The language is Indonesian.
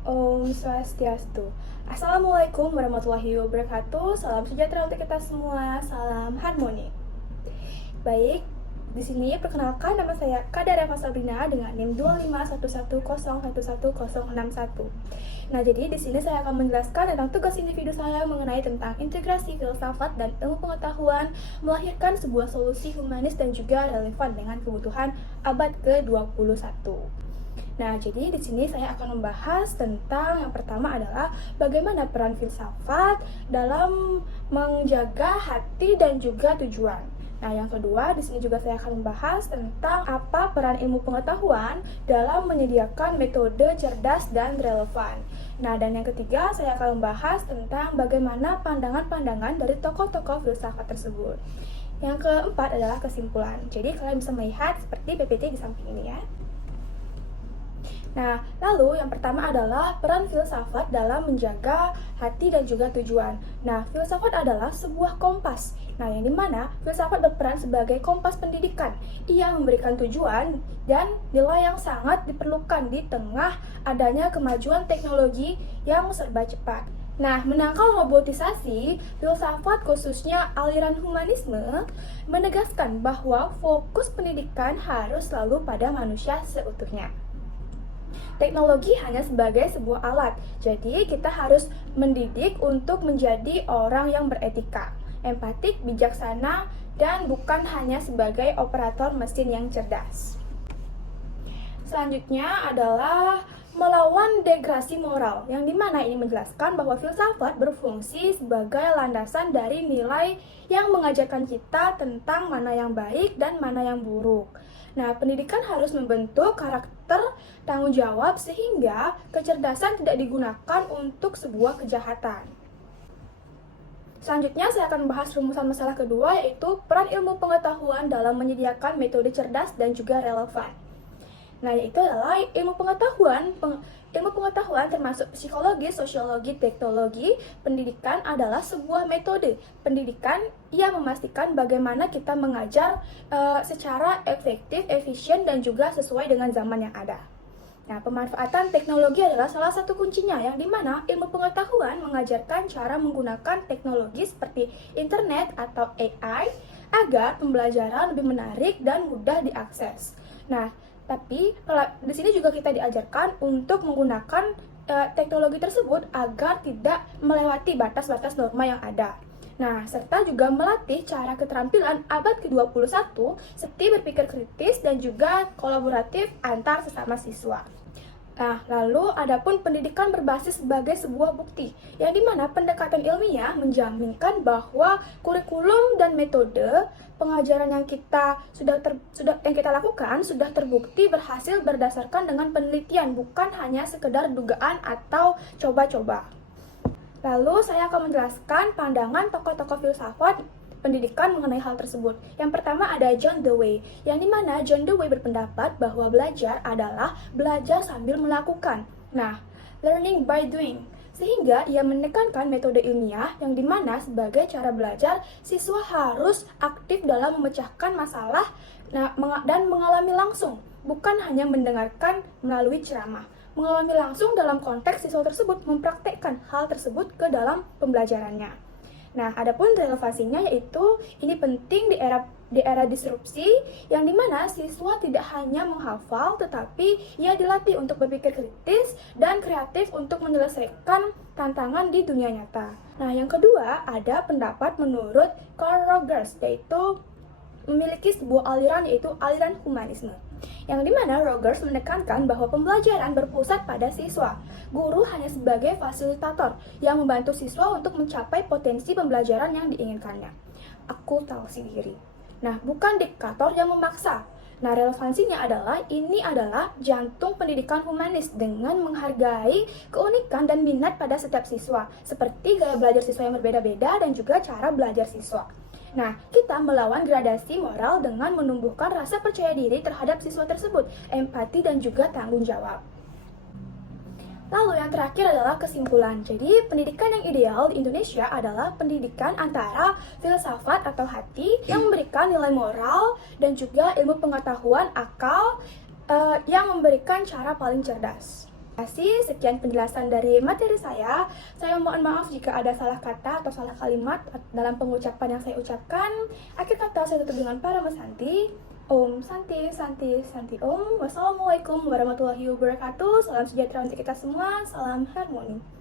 Om Swastiastu. Assalamualaikum warahmatullahi wabarakatuh. Salam sejahtera untuk kita semua. Salam harmoni. Baik, di sini perkenalkan nama saya Kadara Fasabrina dengan NIM 25110111061. Nah, jadi di sini saya akan menjelaskan tentang tugas individu saya mengenai tentang integrasi filsafat dan ilmu pengetahuan melahirkan sebuah solusi humanis dan juga relevan dengan kebutuhan abad ke-21. Nah, jadi di sini saya akan membahas tentang yang pertama adalah bagaimana peran filsafat dalam menjaga hati dan juga tujuan. Nah, yang kedua di sini juga saya akan membahas tentang apa peran ilmu pengetahuan dalam menyediakan metode cerdas dan relevan. Nah, dan yang ketiga saya akan membahas tentang bagaimana pandangan-pandangan dari tokoh-tokoh filsafat tersebut. Yang keempat adalah kesimpulan. Jadi kalian bisa melihat seperti PPT di samping ini ya. Nah, lalu yang pertama adalah peran filsafat dalam menjaga hati dan juga tujuan. Nah, filsafat adalah sebuah kompas. Nah, yang dimana filsafat berperan sebagai kompas pendidikan. Ia memberikan tujuan dan nilai yang sangat diperlukan di tengah adanya kemajuan teknologi yang serba cepat. Nah, menangkal robotisasi, filsafat khususnya aliran humanisme menegaskan bahwa fokus pendidikan harus selalu pada manusia seutuhnya. Teknologi hanya sebagai sebuah alat, jadi kita harus mendidik untuk menjadi orang yang beretika, empatik, bijaksana, dan bukan hanya sebagai operator mesin yang cerdas. Selanjutnya adalah melawan degradasi moral, yang dimana ini menjelaskan bahwa filsafat berfungsi sebagai landasan dari nilai yang mengajarkan kita tentang mana yang baik dan mana yang buruk. Nah, pendidikan harus membentuk karakter tanggung jawab sehingga kecerdasan tidak digunakan untuk sebuah kejahatan. Selanjutnya saya akan membahas rumusan masalah kedua, yaitu peran ilmu pengetahuan dalam menyediakan metode cerdas dan juga relevan. Nah, yaitu adalah ilmu pengetahuan termasuk psikologi, sosiologi, teknologi, pendidikan adalah sebuah metode pendidikan yang memastikan bagaimana kita mengajar secara efektif, efisien, dan juga sesuai dengan zaman yang ada. Nah, pemanfaatan teknologi adalah salah satu kuncinya, yang dimana ilmu pengetahuan mengajarkan cara menggunakan teknologi seperti internet atau AI agar pembelajaran lebih menarik dan mudah diakses. Nah, tapi di sini juga kita diajarkan untuk menggunakan teknologi tersebut agar tidak melewati batas-batas norma yang ada. Nah, serta juga melatih cara keterampilan abad ke-21 seperti berpikir kritis dan juga kolaboratif antar sesama siswa. Nah, lalu adapun pendidikan berbasis sebagai sebuah bukti, yang dimana pendekatan ilmiah menjaminkan bahwa kurikulum dan metode pengajaran yang kita lakukan sudah terbukti berhasil berdasarkan dengan penelitian, bukan hanya sekedar dugaan atau coba-coba. Lalu saya akan menjelaskan pandangan tokoh-tokoh filsafat pendidikan mengenai hal tersebut. Yang pertama ada John Dewey, yang dimana John Dewey berpendapat bahwa belajar adalah belajar sambil melakukan. Nah, learning by doing. Sehingga ia menekankan metode ilmiah yang dimana sebagai cara belajar, siswa harus aktif dalam memecahkan masalah dan mengalami langsung, bukan hanya mendengarkan melalui ceramah. Mengalami langsung dalam konteks siswa tersebut mempraktekkan hal tersebut ke dalam pembelajarannya. Nah, adapun relevansinya yaitu ini penting di era disrupsi, yang dimana siswa tidak hanya menghafal tetapi ia dilatih untuk berpikir kritis dan kreatif untuk menyelesaikan tantangan di dunia nyata. Nah, yang kedua ada pendapat menurut Carl Rogers, yaitu memiliki sebuah aliran, yaitu aliran humanisme, yang dimana Rogers menekankan bahwa pembelajaran berpusat pada siswa. Guru hanya sebagai fasilitator yang membantu siswa untuk mencapai potensi pembelajaran yang diinginkannya. Akulturasi diri. Nah, bukan diktator yang memaksa. Nah, relevansinya adalah ini adalah jantung pendidikan humanis dengan menghargai keunikan dan minat pada setiap siswa, seperti gaya belajar siswa yang berbeda-beda dan juga cara belajar siswa. Nah, kita melawan gradasi moral dengan menumbuhkan rasa percaya diri terhadap siswa tersebut, empati dan juga tanggung jawab. Lalu yang terakhir adalah kesimpulan. Jadi, pendidikan yang ideal di Indonesia adalah pendidikan antara filsafat atau hati yang memberikan nilai moral dan juga ilmu pengetahuan akal yang memberikan cara paling cerdas. Sekian penjelasan dari materi saya. Saya mohon maaf jika ada salah kata atau salah kalimat dalam pengucapan yang saya ucapkan. Akhir kata saya tutup dengan Parama Santi. Om Santi, Santi, Santi Om. Wassalamualaikum warahmatullahi wabarakatuh. Salam sejahtera untuk kita semua. Salam harmoni.